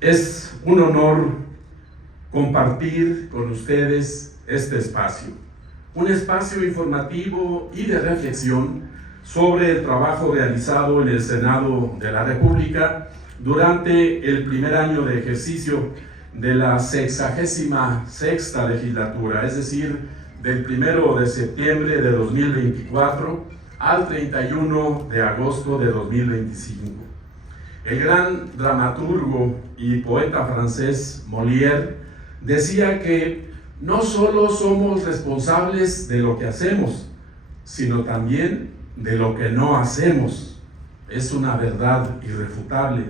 Es un honor compartir con ustedes este espacio, un espacio informativo y de reflexión sobre el trabajo realizado en el Senado de la República durante el primer año de ejercicio de la 66ª legislatura, es decir, del 1 de septiembre de 2024 al 31 de agosto de 2025. El gran dramaturgo y poeta francés Molière decía que no solo somos responsables de lo que hacemos, sino también de lo que no hacemos. Es una verdad irrefutable.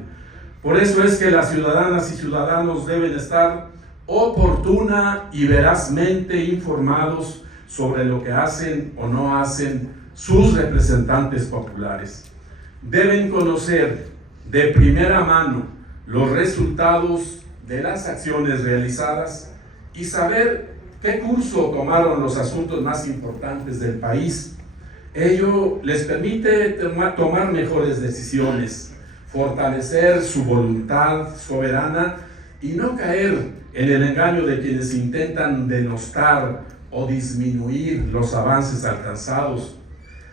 Por eso es que las ciudadanas y ciudadanos deben estar oportuna y verazmente informados sobre lo que hacen o no hacen sus representantes populares. Deben conocer de primera mano los resultados de las acciones realizadas y saber qué curso tomaron los asuntos más importantes del país. Ello les permite tomar mejores decisiones, fortalecer su voluntad soberana y no caer en el engaño de quienes intentan denostar o disminuir los avances alcanzados.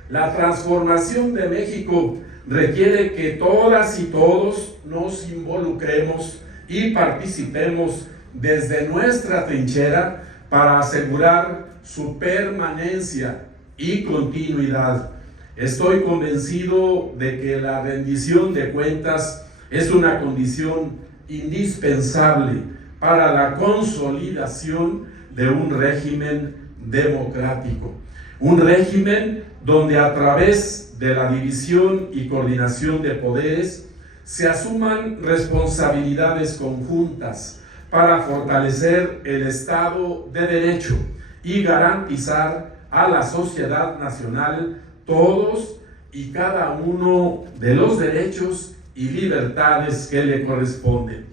La transformación de México requiere que todas y todos nos involucremos y participemos desde nuestra trinchera para asegurar su permanencia y continuidad. Estoy convencido de que la rendición de cuentas es una condición indispensable para la consolidación de un régimen democrático, un régimen donde a través de la división y coordinación de poderes se asuman responsabilidades conjuntas para fortalecer el Estado de Derecho y garantizar a la sociedad nacional todos y cada uno de los derechos y libertades que le corresponden.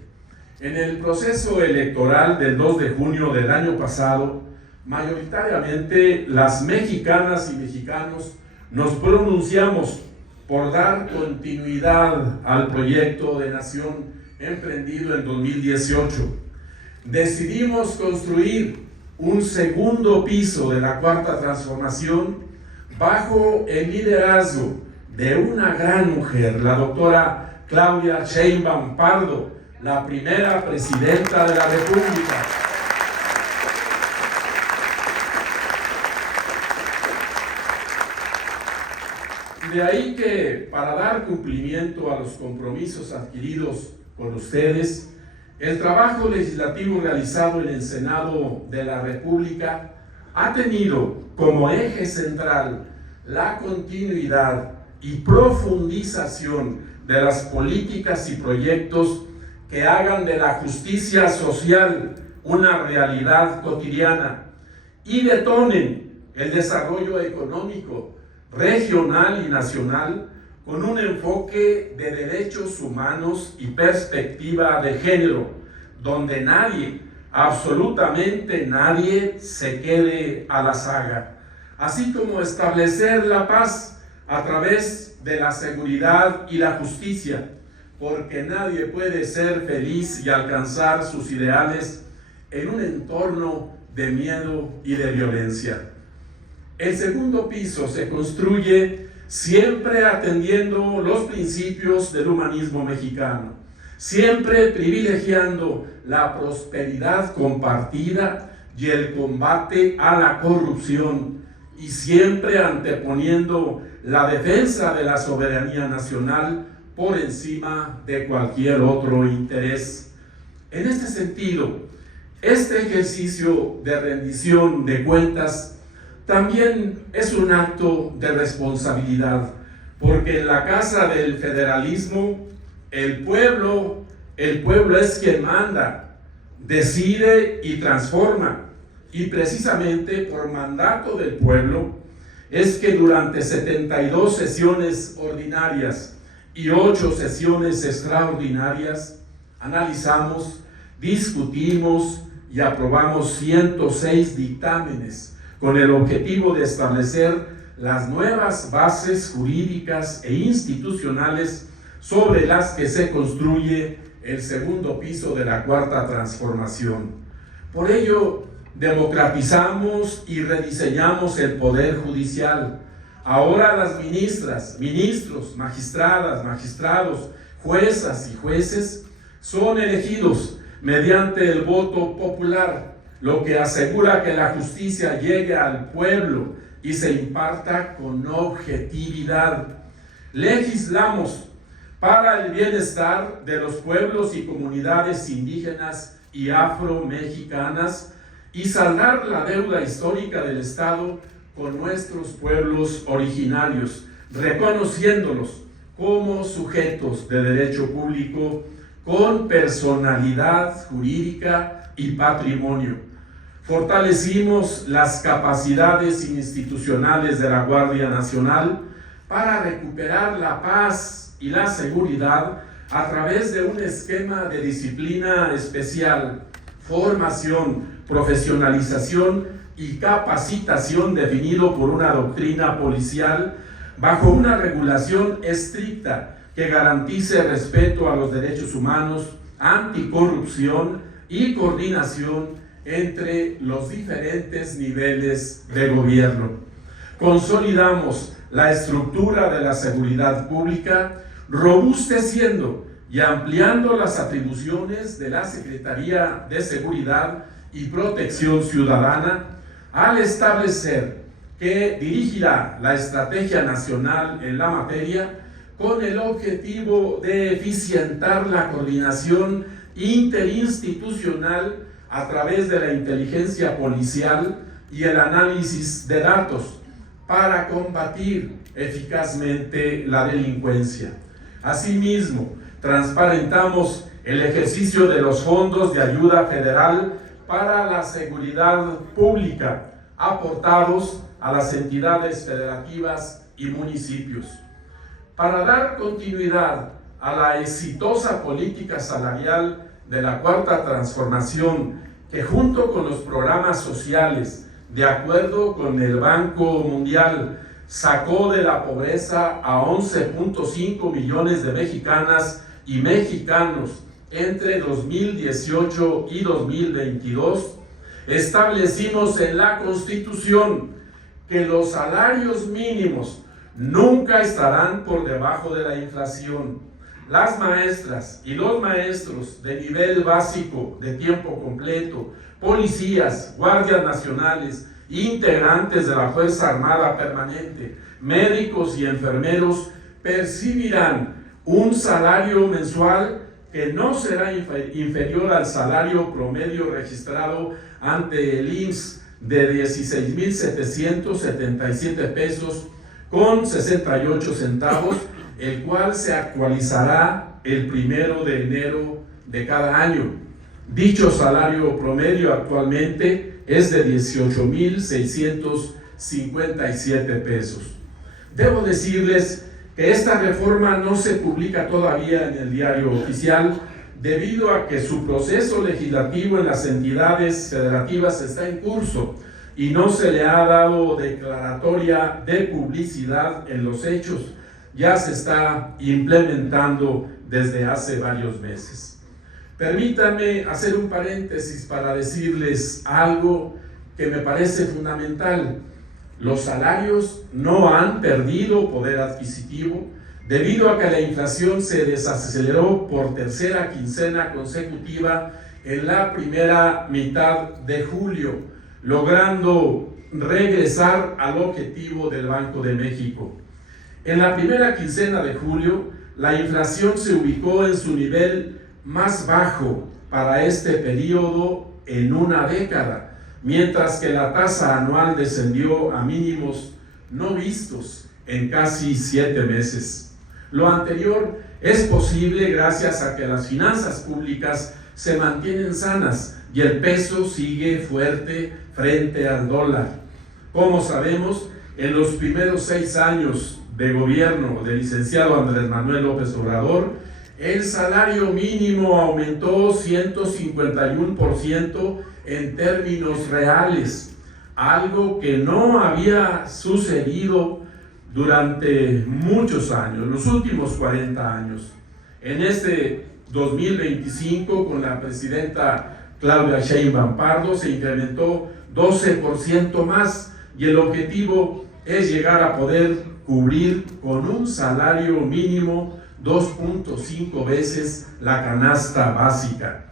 En el proceso electoral del 2 de junio del año pasado, mayoritariamente las mexicanas y mexicanos nos pronunciamos por dar continuidad al proyecto de nación emprendido en 2018. Decidimos construir un segundo piso de la Cuarta Transformación bajo el liderazgo de una gran mujer, la doctora Claudia Sheinbaum Pardo, la primera presidenta de la República. De ahí que, para dar cumplimiento a los compromisos adquiridos con ustedes, el trabajo legislativo realizado en el Senado de la República ha tenido como eje central la continuidad y profundización de las políticas y proyectos que hagan de la justicia social una realidad cotidiana y detonen el desarrollo económico, regional y nacional con un enfoque de derechos humanos y perspectiva de género, donde nadie, absolutamente nadie, se quede a la saga, así como establecer la paz a través de la seguridad y la justicia, porque nadie puede ser feliz y alcanzar sus ideales en un entorno de miedo y de violencia. El segundo piso se construye siempre atendiendo los principios del humanismo mexicano, siempre privilegiando la prosperidad compartida y el combate a la corrupción, y siempre anteponiendo la defensa de la soberanía nacional por encima de cualquier otro interés. En este sentido, este ejercicio de rendición de cuentas también es un acto de responsabilidad, porque en la casa del federalismo el pueblo es quien manda, decide y transforma, y precisamente por mandato del pueblo es que durante 72 sesiones ordinarias y 8 sesiones extraordinarias analizamos, discutimos y aprobamos 106 dictámenes con el objetivo de establecer las nuevas bases jurídicas e institucionales sobre las que se construye el segundo piso de la Cuarta Transformación. Por ello, democratizamos y rediseñamos el Poder Judicial. Ahora las ministras, ministros, magistradas, magistrados, juezas y jueces son elegidos mediante el voto popular, lo que asegura que la justicia llegue al pueblo y se imparta con objetividad. Legislamos para el bienestar de los pueblos y comunidades indígenas y afromexicanas y saldar la deuda histórica del Estado con nuestros pueblos originarios, reconociéndolos como sujetos de derecho público con personalidad jurídica y patrimonio. Fortalecimos las capacidades institucionales de la Guardia Nacional para recuperar la paz y la seguridad a través de un esquema de disciplina especial, formación, profesionalización y capacitación definido por una doctrina policial bajo una regulación estricta que garantice respeto a los derechos humanos, anticorrupción y coordinación entre los diferentes niveles de gobierno. Consolidamos la estructura de la seguridad pública, robusteciendo y ampliando las atribuciones de la Secretaría de Seguridad y Protección Ciudadana al establecer que dirigirá la estrategia nacional en la materia con el objetivo de eficientar la coordinación interinstitucional a través de la inteligencia policial y el análisis de datos para combatir eficazmente la delincuencia. Asimismo, transparentamos el ejercicio de los fondos de ayuda federal para la seguridad pública aportados a las entidades federativas y municipios. Para dar continuidad a la exitosa política salarial de la Cuarta Transformación, que junto con los programas sociales, de acuerdo con el Banco Mundial, sacó de la pobreza a 11.5 millones de mexicanas y mexicanos entre 2018 y 2022, establecimos en la Constitución que los salarios mínimos nunca estarán por debajo de la inflación. Las maestras y los maestros de nivel básico de tiempo completo, policías, guardias nacionales, integrantes de la Fuerza Armada Permanente, médicos y enfermeros percibirán un salario mensual que no será inferior al salario promedio registrado ante el IMSS de 16,777 pesos con 68 centavos, el cual se actualizará el 1 de enero de cada año. Dicho salario promedio actualmente es de 18,657 pesos. Debo decirles que esta reforma no se publica todavía en el Diario Oficial debido a que su proceso legislativo en las entidades federativas está en curso y no se le ha dado declaratoria de publicidad en los hechos. Ya se está implementando desde hace varios meses. Permítanme hacer un paréntesis para decirles algo que me parece fundamental. Los salarios no han perdido poder adquisitivo debido a que la inflación se desaceleró por tercera quincena consecutiva en la primera mitad de julio, logrando regresar al objetivo del Banco de México. En la primera quincena de julio, la inflación se ubicó en su nivel más bajo para este periodo en una década, mientras que la tasa anual descendió a mínimos no vistos en casi 7 meses. Lo anterior es posible gracias a que las finanzas públicas se mantienen sanas y el peso sigue fuerte frente al dólar. Como sabemos, en los primeros 6 años de gobierno del licenciado Andrés Manuel López Obrador, el salario mínimo aumentó 151% en términos reales, algo que no había sucedido durante muchos años, los últimos 40 años. En este 2025, con la presidenta Claudia Sheinbaum Pardo, se incrementó 12% más, y el objetivo es llegar a poder cubrir con un salario mínimo 2.5 veces la canasta básica.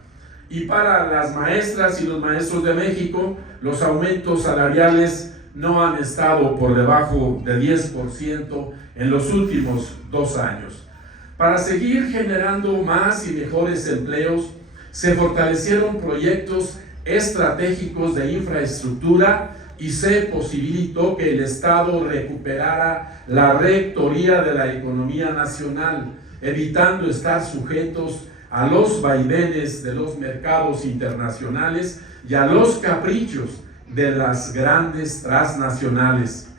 Y para las maestras y los maestros de México, los aumentos salariales no han estado por debajo de 10% en los últimos 2 años. Para seguir generando más y mejores empleos, se fortalecieron proyectos estratégicos de infraestructura y se posibilitó que el Estado recuperara la rectoría de la economía nacional, evitando estar sujetos a los vaivenes de los mercados internacionales y a los caprichos de las grandes transnacionales.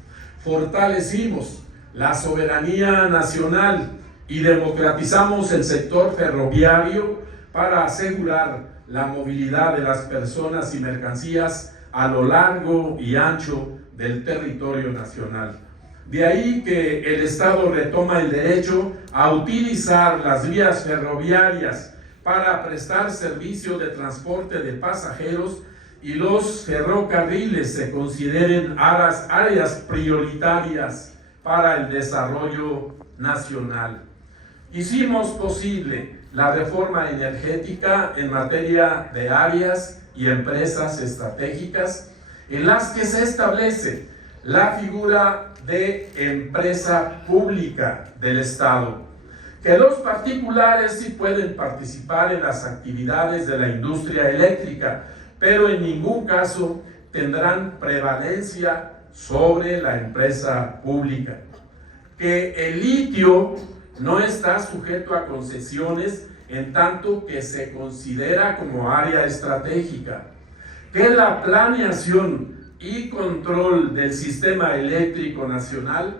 Fortalecimos la soberanía nacional y democratizamos el sector ferroviario para asegurar la movilidad de las personas y mercancías a lo largo y ancho del territorio nacional. De ahí que el Estado retoma el derecho a utilizar las vías ferroviarias para prestar servicio de transporte de pasajeros, y los ferrocarriles se consideren áreas prioritarias para el desarrollo nacional. Hicimos posible la reforma energética en materia de áreas y empresas estratégicas, en las que se establece la figura de empresa pública del Estado, que los particulares sí pueden participar en las actividades de la industria eléctrica, pero en ningún caso tendrán prevalencia sobre la empresa pública. Que el litio no está sujeto a concesiones en tanto que se considera como área estratégica. Que la planeación y control del sistema eléctrico nacional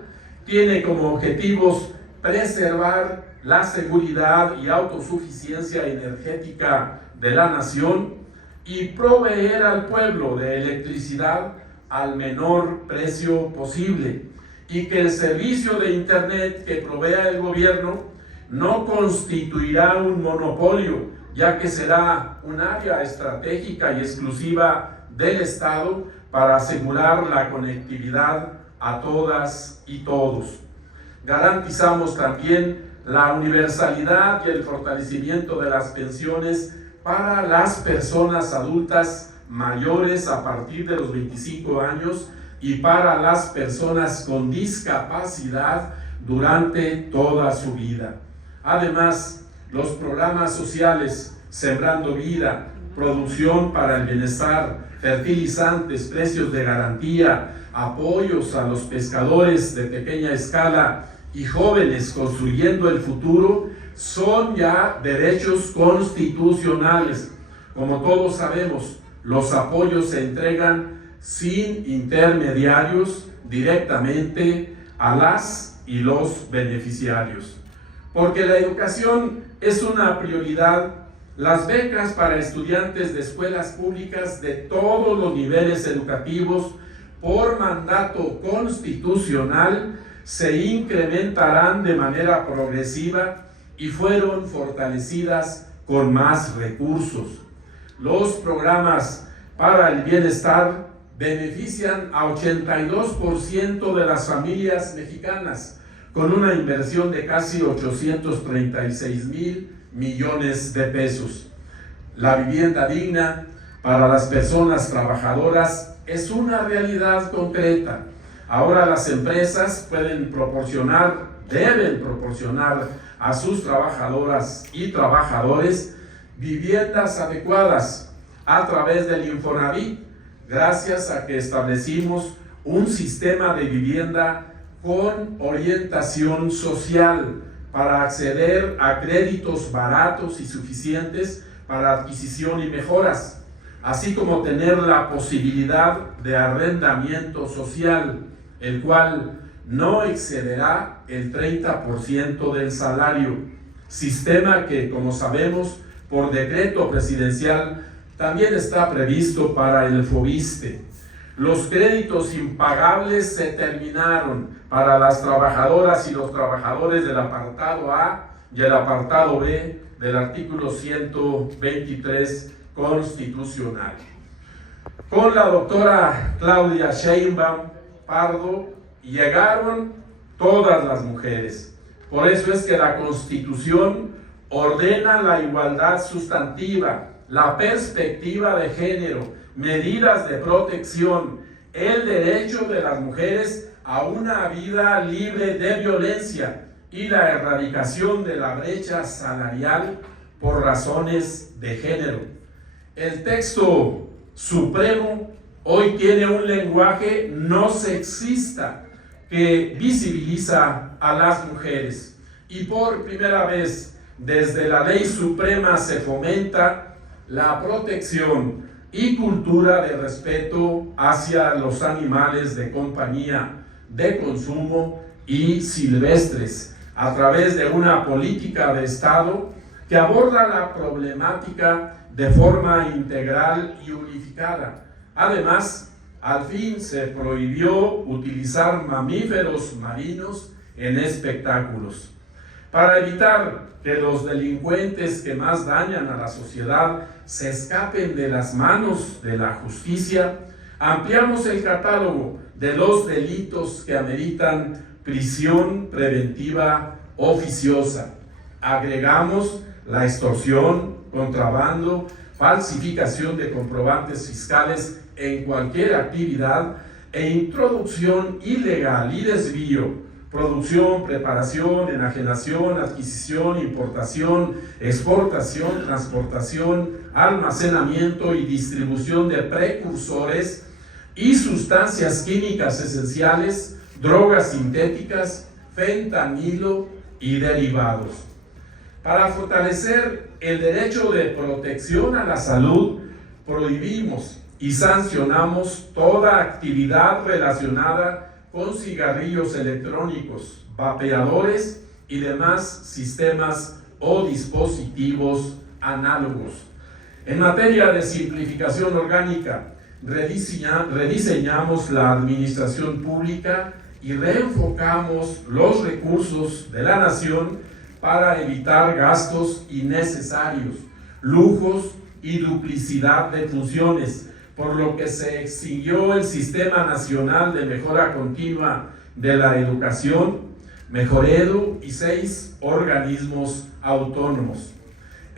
tiene como objetivos preservar la seguridad y autosuficiencia energética de la nación y proveer al pueblo de electricidad al menor precio posible, y que el servicio de Internet que provea el gobierno no constituirá un monopolio, ya que será un área estratégica y exclusiva del Estado para asegurar la conectividad a todas y todos. Garantizamos también la universalidad y el fortalecimiento de las pensiones para las personas adultas mayores a partir de los 25 años y para las personas con discapacidad durante toda su vida. Además, los programas sociales Sembrando Vida, Producción para el Bienestar, fertilizantes, precios de garantía, apoyos a los pescadores de pequeña escala y jóvenes construyendo el futuro, son ya derechos constitucionales. Como todos sabemos, los apoyos se entregan sin intermediarios, directamente a las y los beneficiarios. Porque la educación es una prioridad, las becas para estudiantes de escuelas públicas de todos los niveles educativos por mandato constitucional se incrementarán de manera progresiva y fueron fortalecidas con más recursos. Los programas para el bienestar benefician a 82% de las familias mexicanas, con una inversión de casi 836,000 millones de pesos. La vivienda digna para las personas trabajadoras es una realidad concreta. Ahora las empresas deben proporcionar a sus trabajadoras y trabajadores viviendas adecuadas a través del Infonavit, gracias a que establecimos un sistema de vivienda con orientación social para acceder a créditos baratos y suficientes para adquisición y mejoras, así como tener la posibilidad de arrendamiento social, el cual no excederá el 30% del salario, sistema que, como sabemos, por decreto presidencial también está previsto para el Fobiste. Los créditos impagables se terminaron para las trabajadoras y los trabajadores del apartado A y el apartado B del artículo 123 constitucional. Con la doctora Claudia Sheinbaum Pardo llegaron todas las mujeres. Por eso es que la Constitución ordena la igualdad sustantiva, la perspectiva de género, medidas de protección, el derecho de las mujeres a una vida libre de violencia y la erradicación de la brecha salarial por razones de género. El texto supremo hoy tiene un lenguaje no sexista que visibiliza a las mujeres, y por primera vez desde la Ley Suprema se fomenta la protección y cultura de respeto hacia los animales de compañía, de consumo y silvestres, a través de una política de Estado que aborda la problemática de forma integral y unificada. Además, al fin se prohibió utilizar mamíferos marinos en espectáculos. Para evitar que los delincuentes que más dañan a la sociedad se escapen de las manos de la justicia, ampliamos el catálogo de los delitos que ameritan prisión preventiva oficiosa. Agregamos la extorsión, contrabando, falsificación de comprobantes fiscales en cualquier actividad e introducción ilegal y desvío, producción, preparación, enajenación, adquisición, importación, exportación, transportación, almacenamiento y distribución de precursores y sustancias químicas esenciales, drogas sintéticas, fentanilo y derivados. Para fortalecer el derecho de protección a la salud, prohibimos y sancionamos toda actividad relacionada con cigarrillos electrónicos, vapeadores y demás sistemas o dispositivos análogos. En materia de simplificación orgánica, rediseñamos la administración pública y reenfocamos los recursos de la nación para evitar gastos innecesarios, lujos y duplicidad de funciones, por lo que se extinguió el Sistema Nacional de Mejora Continua de la Educación, Mejoredu, y 6 organismos autónomos.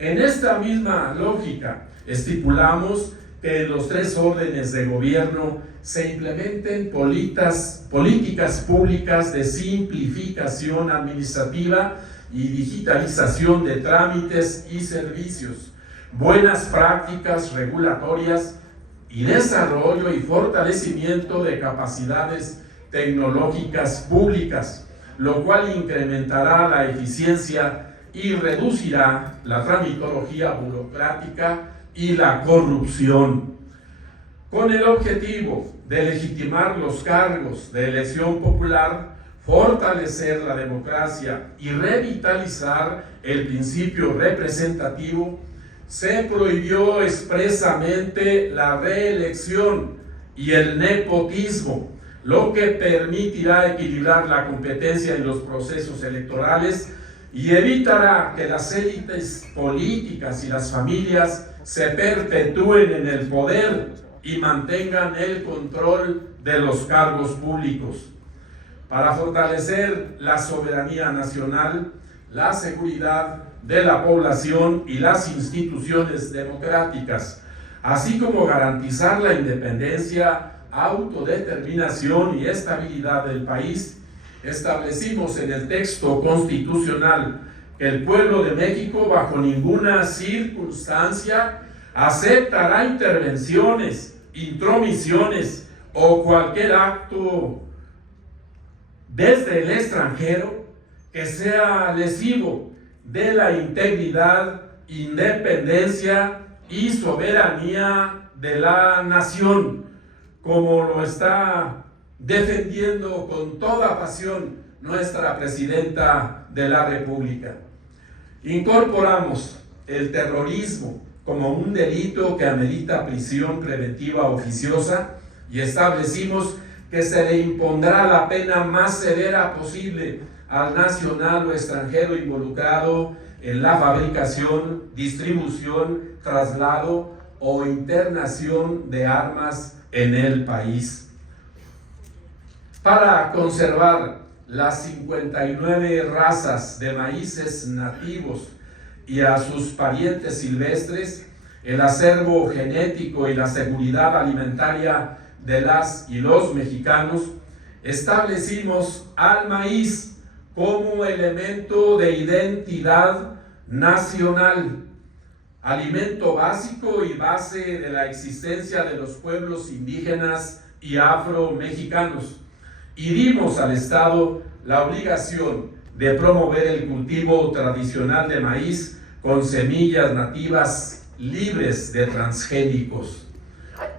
En esta misma lógica, estipulamos que en los 3 órdenes de gobierno se implementen políticas públicas de simplificación administrativa y digitalización de trámites y servicios, buenas prácticas regulatorias y desarrollo y fortalecimiento de capacidades tecnológicas públicas, lo cual incrementará la eficiencia y reducirá la tramitología burocrática y la corrupción. Con el objetivo de legitimar los cargos de elección popular, fortalecer la democracia y revitalizar el principio representativo, se prohibió expresamente la reelección y el nepotismo, lo que permitirá equilibrar la competencia en los procesos electorales y evitará que las élites políticas y las familias se perpetúen en el poder y mantengan el control de los cargos públicos. Para fortalecer la soberanía nacional, la seguridad de la población y las instituciones democráticas, así como garantizar la independencia, autodeterminación y estabilidad del país, establecimos en el texto constitucional que el pueblo de México bajo ninguna circunstancia aceptará intervenciones, intromisiones o cualquier acto desde el extranjero que sea lesivo de la integridad, independencia y soberanía de la nación, como lo está defendiendo con toda pasión nuestra Presidenta de la República. Incorporamos el terrorismo como un delito que amerita prisión preventiva oficiosa y establecimos que se le impondrá la pena más severa posible al nacional o extranjero involucrado en la fabricación, distribución, traslado o internación de armas en el país. Para conservar las 59 razas de maíces nativos y a sus parientes silvestres, el acervo genético y la seguridad alimentaria de las y los mexicanos, establecimos al maíz como elemento de identidad nacional, alimento básico y base de la existencia de los pueblos indígenas y afro-mexicanos, y dimos al Estado la obligación de promover el cultivo tradicional de maíz con semillas nativas libres de transgénicos.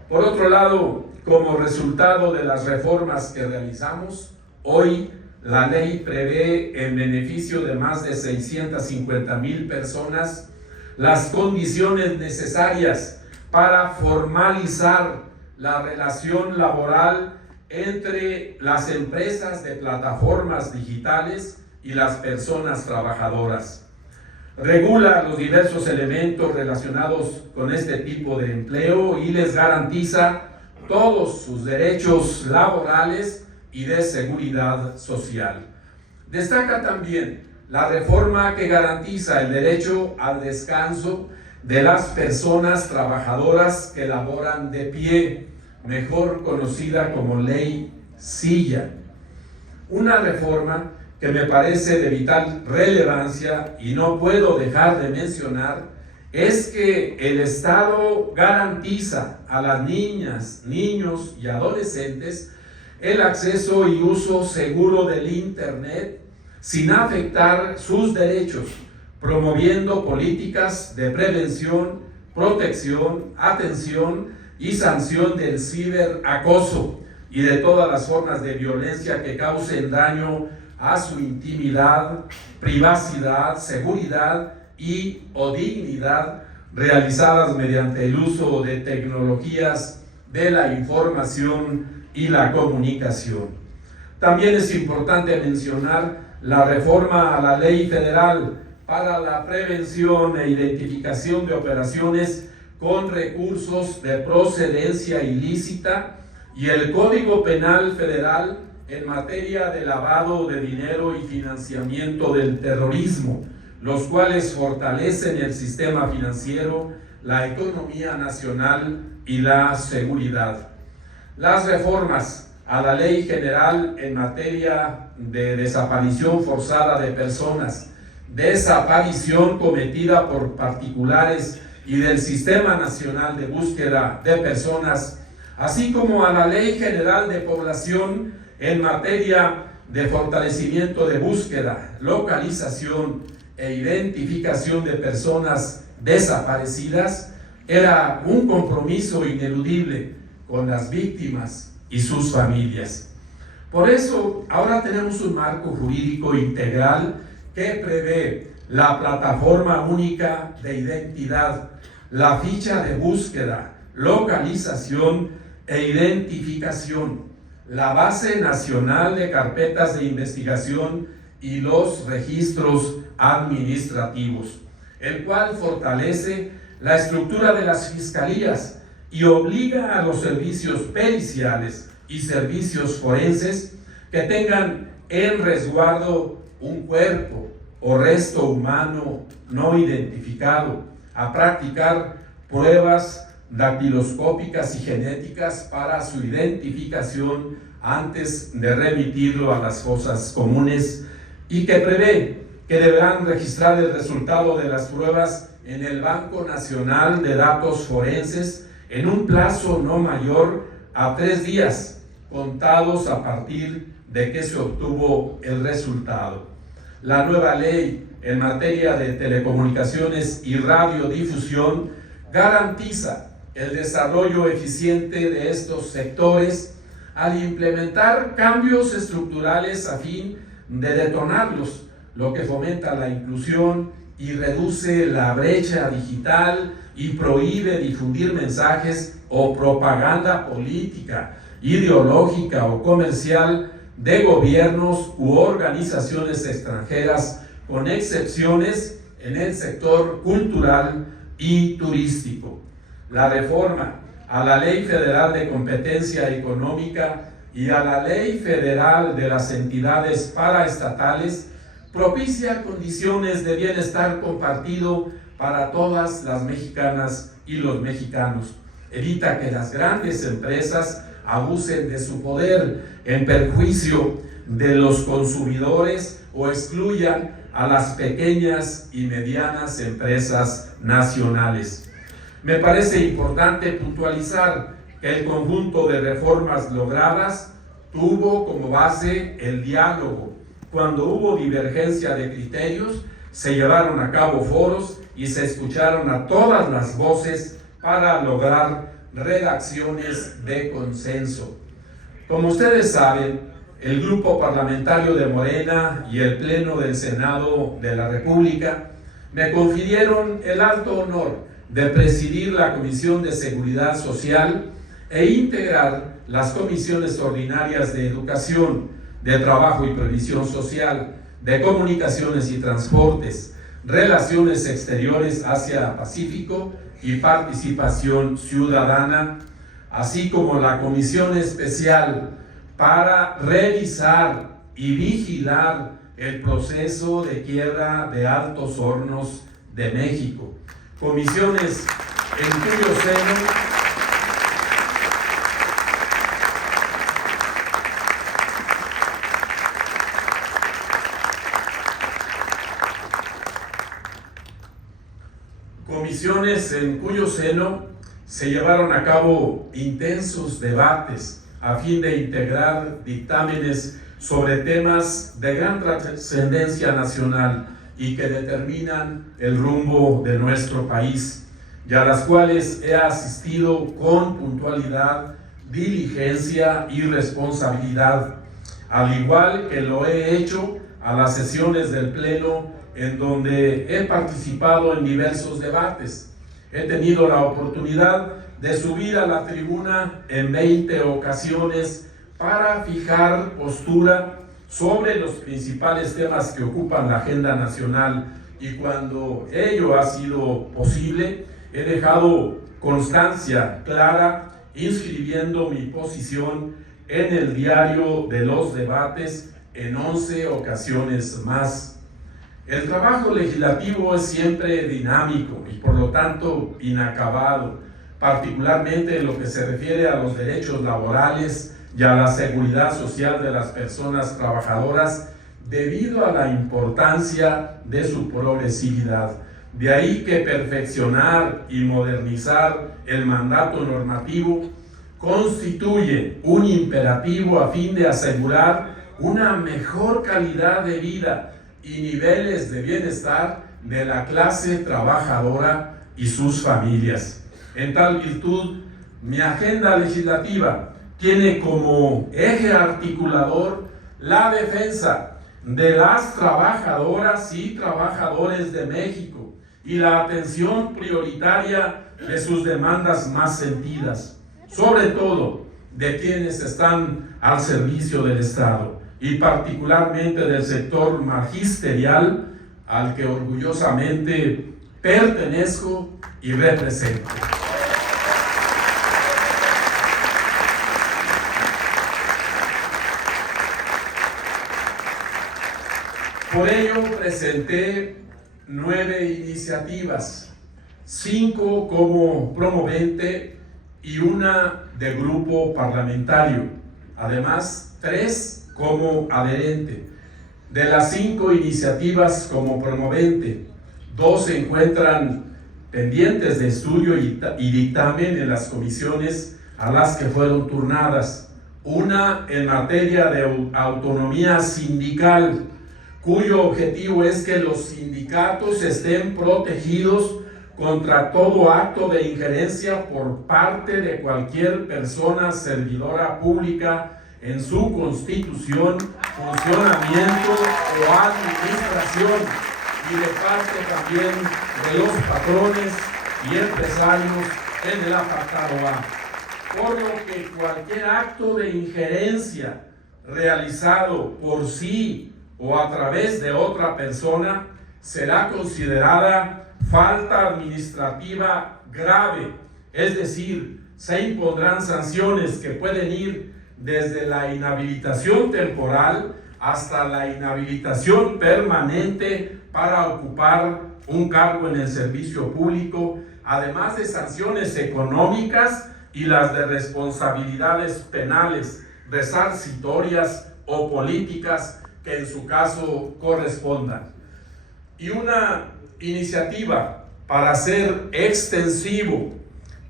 Por otro lado, como resultado de las reformas que realizamos, hoy la ley prevé en beneficio de más de 650,000 personas las condiciones necesarias para formalizar la relación laboral entre las empresas de plataformas digitales y las personas trabajadoras. Regula los diversos elementos relacionados con este tipo de empleo y les garantiza todos sus derechos laborales y de seguridad social. Destaca también la reforma que garantiza el derecho al descanso de las personas trabajadoras que laboran de pie, mejor conocida como Ley Silla. Una reforma que me parece de vital relevancia y no puedo dejar de mencionar es que el Estado garantiza a las niñas, niños y adolescentes el acceso y uso seguro del Internet sin afectar sus derechos, promoviendo políticas de prevención, protección, atención y sanción del ciberacoso y de todas las formas de violencia que causen daño a su intimidad, privacidad, seguridad y o dignidad, realizadas mediante el uso de tecnologías de la información y la comunicación. También es importante mencionar la reforma a la Ley Federal para la prevención e identificación de operaciones con recursos de procedencia ilícita y el Código Penal Federal en materia de lavado de dinero y financiamiento del terrorismo, los cuales fortalecen el sistema financiero, la economía nacional y la seguridad. Las reformas a la Ley General en materia de desaparición forzada de personas, desaparición cometida por particulares y del Sistema Nacional de Búsqueda de Personas, así como a la Ley General de Población en materia de fortalecimiento de búsqueda, localización e identificación de personas desaparecidas, era un compromiso ineludible con las víctimas y sus familias. Por eso, ahora tenemos un marco jurídico integral que prevé la plataforma única de identidad, la ficha de búsqueda, localización e identificación, la base nacional de carpetas de investigación y los registros administrativos, el cual fortalece la estructura de las fiscalías y obliga a los servicios periciales y servicios forenses que tengan en resguardo un cuerpo o resto humano no identificado a practicar pruebas dactiloscópicas y genéticas para su identificación antes de remitirlo a las fosas comunes, y que prevé que deberán registrar el resultado de las pruebas en el Banco Nacional de Datos Forenses en un plazo no mayor a 3 días, contados a partir de que se obtuvo el resultado. La nueva ley en materia de telecomunicaciones y radiodifusión garantiza el desarrollo eficiente de estos sectores al implementar cambios estructurales a fin de detonarlos, lo que fomenta la inclusión y reduce la brecha digital y prohíbe difundir mensajes o propaganda política, ideológica o comercial de gobiernos u organizaciones extranjeras, con excepciones en el sector cultural y turístico. La reforma a la Ley Federal de Competencia Económica y a la Ley Federal de las Entidades Paraestatales propicia condiciones de bienestar compartido para todas las mexicanas y los mexicanos. Evita que las grandes empresas abusen de su poder en perjuicio de los consumidores o excluyan a las pequeñas y medianas empresas nacionales. Me parece importante puntualizar que el conjunto de reformas logradas tuvo como base el diálogo. Cuando hubo divergencia de criterios, se llevaron a cabo foros y se escucharon a todas las voces para lograr redacciones de consenso. Como ustedes saben, el Grupo Parlamentario de Morena y el Pleno del Senado de la República me confirieron el alto honor de presidir la Comisión de Seguridad Social e integrar las comisiones ordinarias de Educación, de Trabajo y Previsión Social, de Comunicaciones y Transportes, Relaciones Exteriores Asia-Pacífico y Participación Ciudadana, así como la Comisión Especial para revisar y vigilar el proceso de quiebra de Altos Hornos de México. Comisiones en cuyo seno se llevaron a cabo intensos debates a fin de integrar dictámenes sobre temas de gran trascendencia nacional y que determinan el rumbo de nuestro país, y a las cuales he asistido con puntualidad, diligencia y responsabilidad, al igual que lo he hecho a las sesiones del Pleno en donde he participado en diversos debates. He tenido la oportunidad de subir a la tribuna en 20 ocasiones para fijar postura sobre los principales temas que ocupan la agenda nacional, y cuando ello ha sido posible, he dejado constancia clara inscribiendo mi posición en el diario de los debates en 11 ocasiones más. El trabajo legislativo es siempre dinámico y por lo tanto inacabado, particularmente en lo que se refiere a los derechos laborales y a la seguridad social de las personas trabajadoras, debido a la importancia de su progresividad. De ahí que perfeccionar y modernizar el mandato normativo constituye un imperativo a fin de asegurar una mejor calidad de vida y niveles de bienestar de la clase trabajadora y sus familias. En tal virtud, mi agenda legislativa tiene como eje articulador la defensa de las trabajadoras y trabajadores de México y la atención prioritaria de sus demandas más sentidas, sobre todo de quienes están al servicio del Estado y particularmente del sector magisterial al que orgullosamente pertenezco y represento. Por ello presenté 9 iniciativas, 5 como promovente y 1 de grupo parlamentario, además 3 como adherente. De las 5 iniciativas como promovente, 2 se encuentran pendientes de estudio y dictamen en las comisiones a las que fueron turnadas. 1 en materia de autonomía sindical, cuyo objetivo es que los sindicatos estén protegidos contra todo acto de injerencia por parte de cualquier persona servidora pública en su constitución, funcionamiento o administración, y de parte también de los patrones y empresarios en el apartado A. Por lo que cualquier acto de injerencia realizado por sí o a través de otra persona será considerada falta administrativa grave, es decir, se impondrán sanciones que pueden ir desde la inhabilitación temporal hasta la inhabilitación permanente para ocupar un cargo en el servicio público, además de sanciones económicas y las de responsabilidades penales, resarcitorias o políticas que en su caso correspondan. Y una iniciativa para hacer extensivo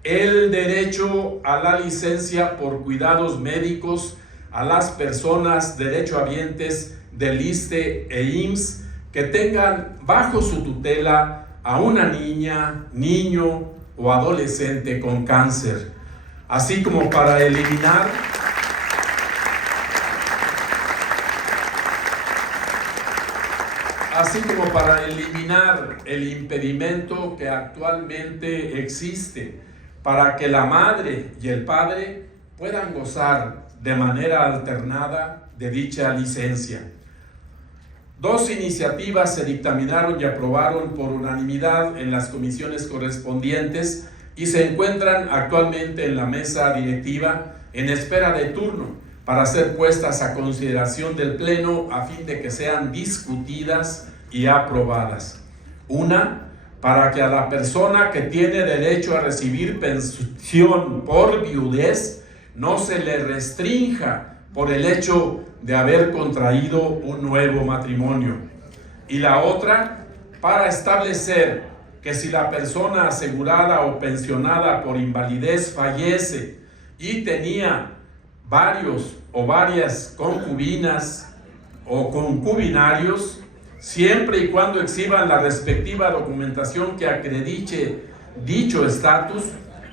el derecho a la licencia por cuidados médicos a las personas derechohabientes del ISSSTE e IMSS que tengan bajo su tutela a una niña, niño o adolescente con cáncer, así como para eliminar el impedimento que actualmente existe para que la madre y el padre puedan gozar de manera alternada de dicha licencia. 2 iniciativas se dictaminaron y aprobaron por unanimidad en las comisiones correspondientes y se encuentran actualmente en la mesa directiva en espera de turno para ser puestas a consideración del Pleno a fin de que sean discutidas y aprobadas. Una, para que a la persona que tiene derecho a recibir pensión por viudez no se le restrinja por el hecho de haber contraído un nuevo matrimonio. Y la otra, para establecer que si la persona asegurada o pensionada por invalidez fallece y tenía varios o varias concubinas o concubinarios, siempre y cuando exhiban la respectiva documentación que acredite dicho estatus,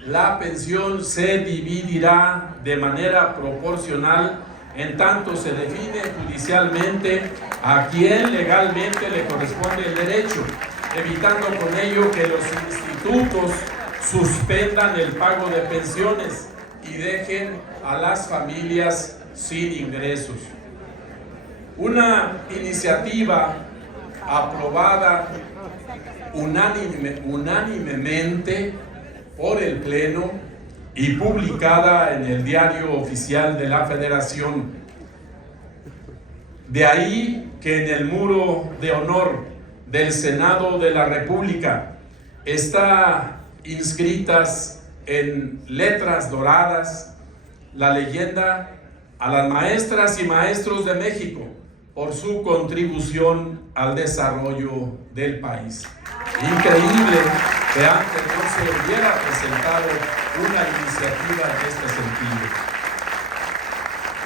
la pensión se dividirá de manera proporcional en tanto se define judicialmente a quien legalmente le corresponde el derecho, evitando con ello que los institutos suspendan el pago de pensiones y dejen a las familias sin ingresos. Una iniciativa aprobada unánimemente por el Pleno y publicada en el Diario Oficial de la Federación. De ahí que en el muro de honor del Senado de la República está inscritas en letras doradas la leyenda a las maestras y maestros de México por su contribución al desarrollo del país. Increíble que antes no se hubiera presentado una iniciativa en este sentido.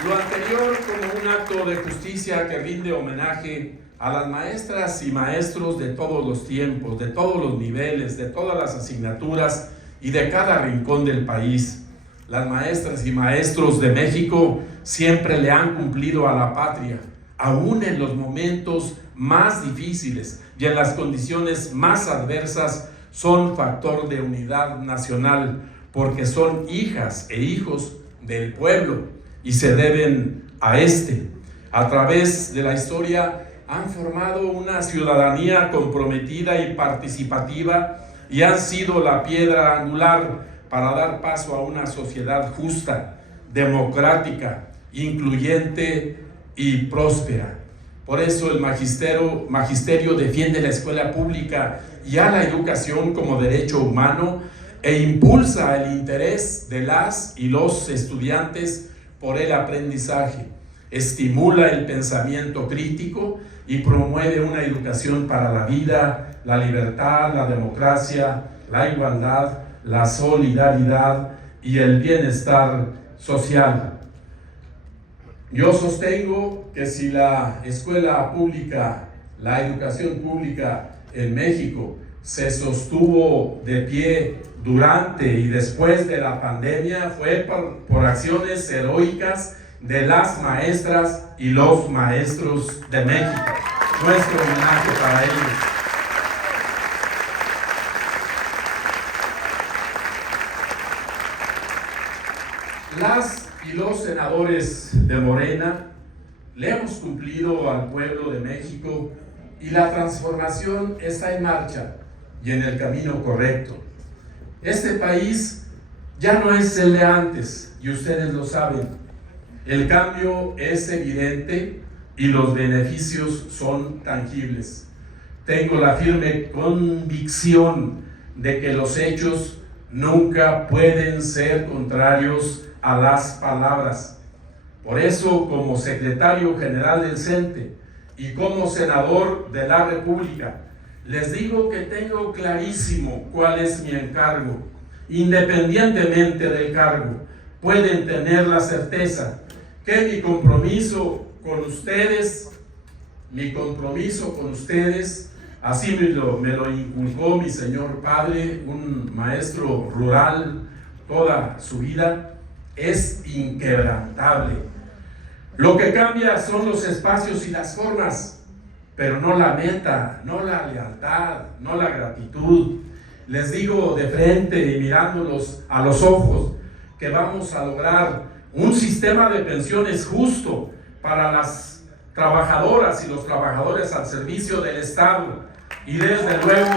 Lo anterior como un acto de justicia que rinde homenaje a las maestras y maestros de todos los tiempos, de todos los niveles, de todas las asignaturas y de cada rincón del país. Las maestras y maestros de México siempre le han cumplido a la patria, aún en los momentos más difíciles y en las condiciones más adversas, son factor de unidad nacional, porque son hijas e hijos del pueblo y se deben a este. A través de la historia han formado una ciudadanía comprometida y participativa y han sido la piedra angular para dar paso a una sociedad justa, democrática, incluyente y próspera. Por eso el magisterio defiende la escuela pública y a la educación como derecho humano e impulsa el interés de las y los estudiantes por el aprendizaje, estimula el pensamiento crítico y promueve una educación para la vida, la libertad, la democracia, la igualdad, la solidaridad y el bienestar social. Yo sostengo que si la escuela pública, la educación pública en México se sostuvo de pie durante y después de la pandemia, fue por acciones heroicas de las maestras y los maestros de México. Nuestro homenaje para ellos. Las y los senadores de Morena le hemos cumplido al pueblo de México y la transformación está en marcha y en el camino correcto. Este país ya no es el de antes y ustedes lo saben. El cambio es evidente y los beneficios son tangibles. Tengo la firme convicción de que los hechos nunca pueden ser contrarios a las palabras. Por eso, como secretario general del CENTE y como senador de la República, les digo que tengo clarísimo cuál es mi encargo. Independientemente del cargo, pueden tener la certeza que mi compromiso con ustedes, así me lo inculcó mi señor padre, un maestro rural toda su vida, es inquebrantable. Lo que cambia son los espacios y las formas, pero no la meta, no la lealtad, no la gratitud. Les digo de frente y mirándolos a los ojos que vamos a lograr un sistema de pensiones justo para las trabajadoras y los trabajadores al servicio del Estado y desde luego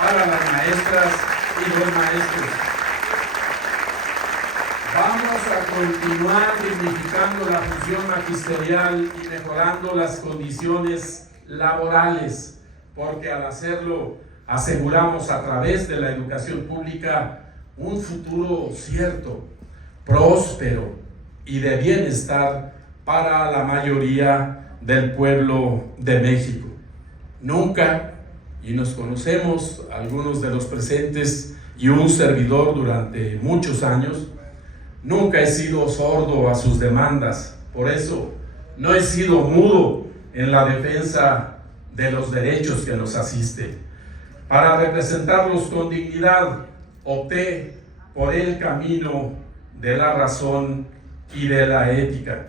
para las maestras y los maestros. Vamos a continuar dignificando la función magisterial y mejorando las condiciones laborales, porque al hacerlo aseguramos a través de la educación pública un futuro cierto, próspero y de bienestar para la mayoría del pueblo de México. Nunca, y nos conocemos algunos de los presentes y un servidor durante muchos años, nunca he sido sordo a sus demandas. Por eso no he sido mudo en la defensa de los derechos que nos asisten. Para representarlos con dignidad, opté por el camino de la razón y de la ética.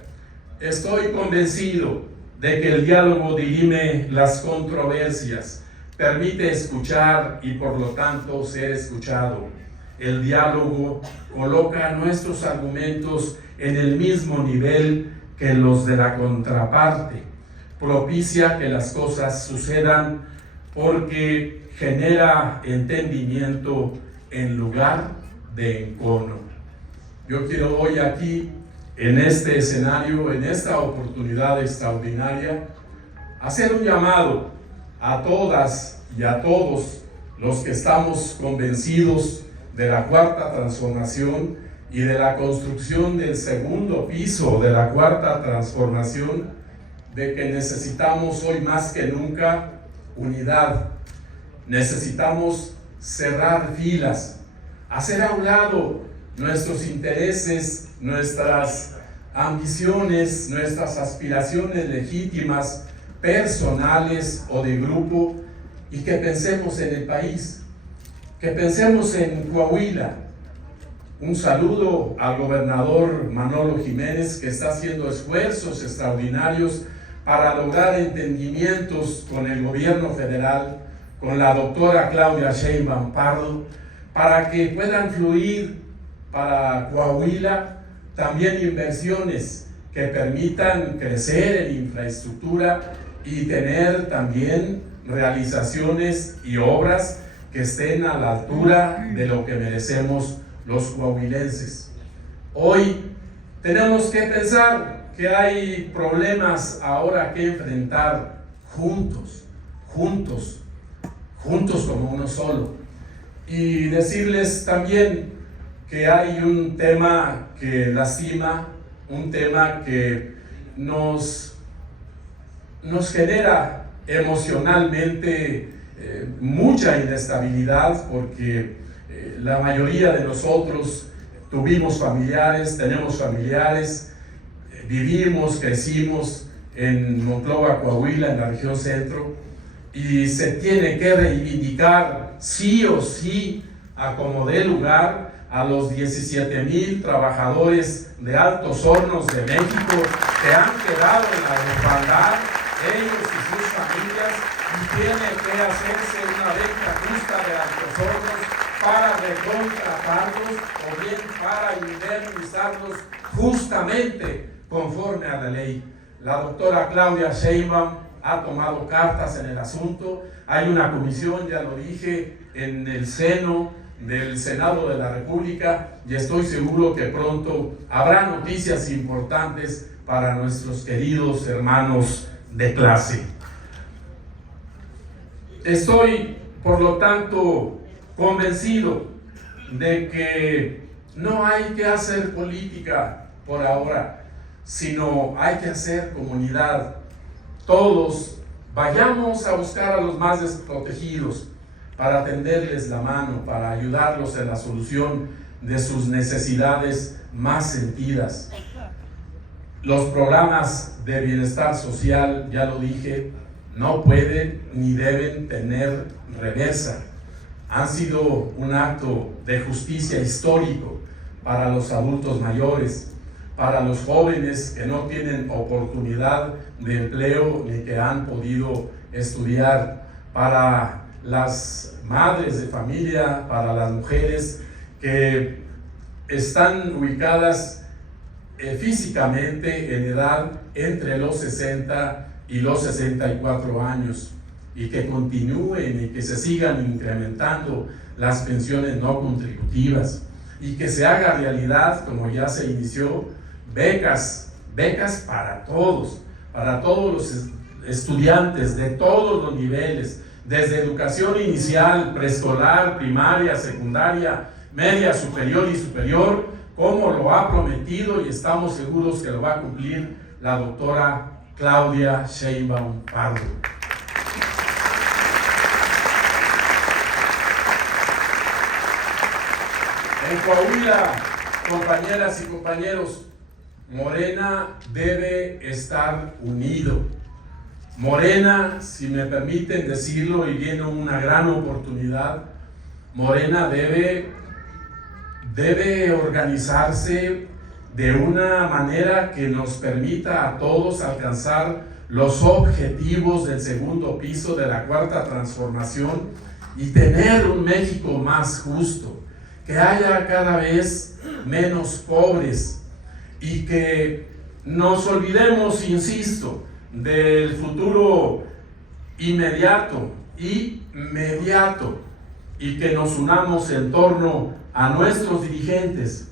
Estoy convencido de que el diálogo dirime las controversias, permite escuchar y por lo tanto ser escuchado. El diálogo coloca nuestros argumentos en el mismo nivel que los de la contraparte, propicia que las cosas sucedan porque genera entendimiento en lugar de encono. Yo quiero hoy aquí, en este escenario, en esta oportunidad extraordinaria, hacer un llamado a todas y a todos los que estamos convencidos de la Cuarta Transformación y de la construcción del segundo piso de la Cuarta Transformación, de que necesitamos hoy más que nunca unidad. Necesitamos cerrar filas, hacer a un lado nuestros intereses, nuestras ambiciones, nuestras aspiraciones legítimas, personales o de grupo, y que pensemos en el país, que pensemos en Coahuila. Un saludo al gobernador Manolo Jiménez, que está haciendo esfuerzos extraordinarios para lograr entendimientos con el gobierno federal, con la doctora Claudia Sheinbaum Pardo, para que puedan fluir para Coahuila también inversiones que permitan crecer en infraestructura y tener también realizaciones y obras que estén a la altura de lo que merecemos los coahuilenses. Hoy tenemos que pensar que hay problemas ahora que enfrentar juntos como uno solo. Y decirles también que hay un tema que lastima, un tema que nos genera emocionalmente mucha inestabilidad, porque la mayoría de nosotros tuvimos familiares, tenemos familiares, vivimos, crecimos en Monclova, Coahuila, en la región centro, y se tiene que reivindicar sí o sí, a como dé lugar, a los 17,000 trabajadores de Altos Hornos de México que han quedado en la orfandad, ellos y sus familias, y tiene que hacerse una venta justa de Altos Hornos para recontratarlos o bien para indemnizarlos justamente conforme a la ley. La doctora Claudia Sheinbaum ha tomado cartas en el asunto. Hay una comisión, ya lo dije, en el seno del Senado de la República, y estoy seguro que pronto habrá noticias importantes para nuestros queridos hermanos de clase. Estoy, por lo tanto, convencido de que no hay que hacer política por ahora, sino hay que hacer comunidad. Todos vayamos a buscar a los más desprotegidos para tenderles la mano, para ayudarlos en la solución de sus necesidades más sentidas. Los programas de bienestar social, ya lo dije, no pueden ni deben tener reversa. Han sido un acto de justicia histórico para los adultos mayores, para los jóvenes que no tienen oportunidad de empleo ni que han podido estudiar, para las madres de familia, para las mujeres que están ubicadas físicamente en edad entre los 60 y los 64 años, y que continúen y que se sigan incrementando las pensiones no contributivas, y que se haga realidad, como ya se inició, becas para todos los estudiantes de todos los niveles, desde educación inicial, preescolar, primaria, secundaria, media, superior y superior, como lo ha prometido, y estamos seguros que lo va a cumplir la doctora Claudia Sheinbaum Pardo. En Coahuila, compañeras y compañeros, Morena debe estar unido. Morena, si me permiten decirlo, y viene una gran oportunidad, Morena debe organizarse de una manera que nos permita a todos alcanzar los objetivos del segundo piso de la cuarta transformación y tener un México más justo, que haya cada vez menos pobres y que nos olvidemos, insisto, del futuro inmediato y mediato, y que nos unamos en torno a nuestros dirigentes,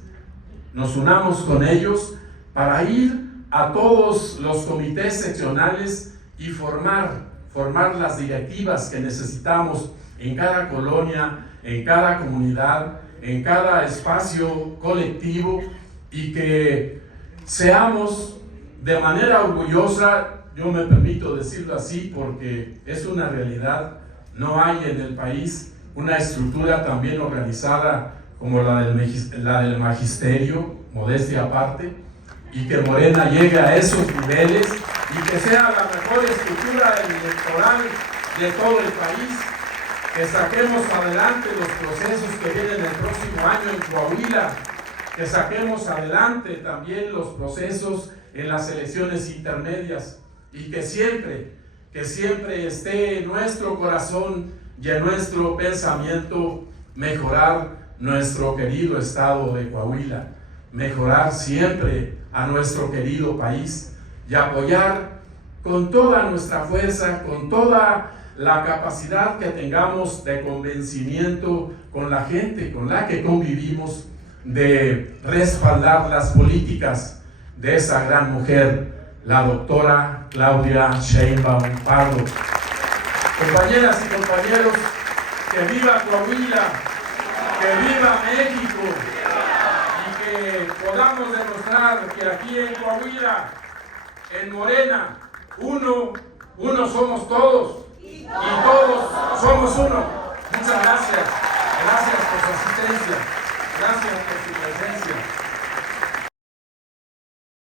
nos unamos con ellos para ir a todos los comités seccionales y formar las directivas que necesitamos en cada colonia, en cada comunidad, en cada espacio colectivo, y que seamos de manera orgullosa, yo me permito decirlo así porque es una realidad, no hay en el país una estructura tan bien organizada como la del magisterio, modestia aparte, y que Morena llegue a esos niveles y que sea la mejor estructura electoral de todo el país, que saquemos adelante los procesos que vienen el próximo año en Coahuila, que saquemos adelante también los procesos en las elecciones intermedias, y que siempre esté en nuestro corazón y en nuestro pensamiento mejorar nuestro querido estado de Coahuila, mejorar siempre a nuestro querido país y apoyar con toda nuestra fuerza, con toda la capacidad que tengamos de convencimiento con la gente con la que convivimos, de respaldar las políticas de esa gran mujer, la doctora Claudia Sheinbaum Pardo. Compañeras y compañeros, que viva Coahuila, que viva México, y que podamos demostrar que aquí en Coahuila, en Morena, uno somos todos, y todos somos uno. Muchas gracias. Gracias por su asistencia. Gracias por su presencia.